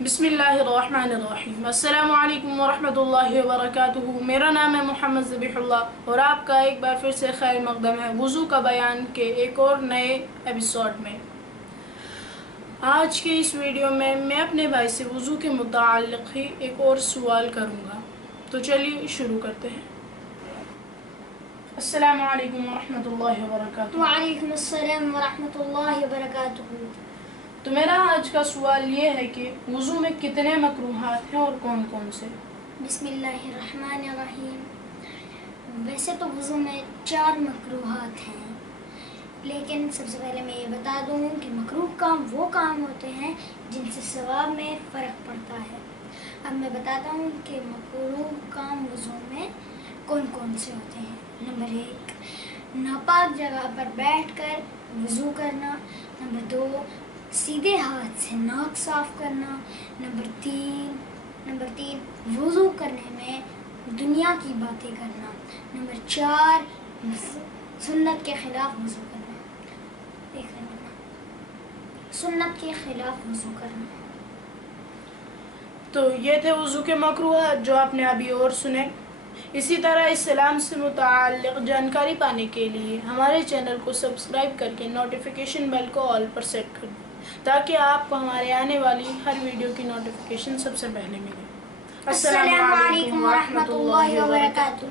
بسم اللہ الرحمن الرحیم۔ السلام علیکم ورحمۃ اللہ وبرکاتہ۔ میرا نام ہے محمد ذبیح اللہ اور آپ کا ایک بار پھر سے خیر مقدم ہے وضو کا بیان کے ایک اور نئے ایپیسوڈ میں۔ آج کے اس ویڈیو میں اپنے بھائی سے وضو کے متعلق ہی ایک اور سوال کروں گا، تو چلیے شروع کرتے ہیں۔ السلام علیکم ورحمۃ اللہ وبرکاتہ۔ وعلیکم السلام ورحمۃ اللہ وبرکاتہ۔ تو میرا آج کا سوال یہ ہے کہ وضو میں کتنے مکروہات ہیں اور کون کون سے؟ بسم اللہ الرحمن الرحیم۔ ویسے تو وضو میں 4 مکروہات ہیں، لیکن سب سے پہلے میں یہ بتا دوں کہ مکروہ کام وہ کام ہوتے ہیں جن سے ثواب میں فرق پڑتا ہے۔ اب میں بتاتا ہوں کہ مکروہ کام وضو میں کون کون سے ہوتے ہیں۔ نمبر 1، ناپاک جگہ پر بیٹھ کر وضو کرنا۔ نمبر 2، سیدھے ہاتھ سے ناک صاف کرنا۔ نمبر 3، وضو کرنے میں دنیا کی باتیں کرنا۔ نمبر 4، سنت کے خلاف وضو کرنا۔ سنت کے خلاف وضو کرنا۔ تو یہ تھے وضو کے مکروہات جو آپ نے ابھی اور سنے۔ اسی طرح اسلام سے متعلق جانکاری پانے کے لیے ہمارے چینل کو سبسکرائب کر کے نوٹیفیکیشن بیل کو آل پر سیٹ کر دیں تاکہ آپ کو ہمارے آنے والی ہر ویڈیو کی نوٹیفیکیشن سب سے پہلے ملے۔ السلام علیکم ورحمۃ اللہ وبرکاتہ۔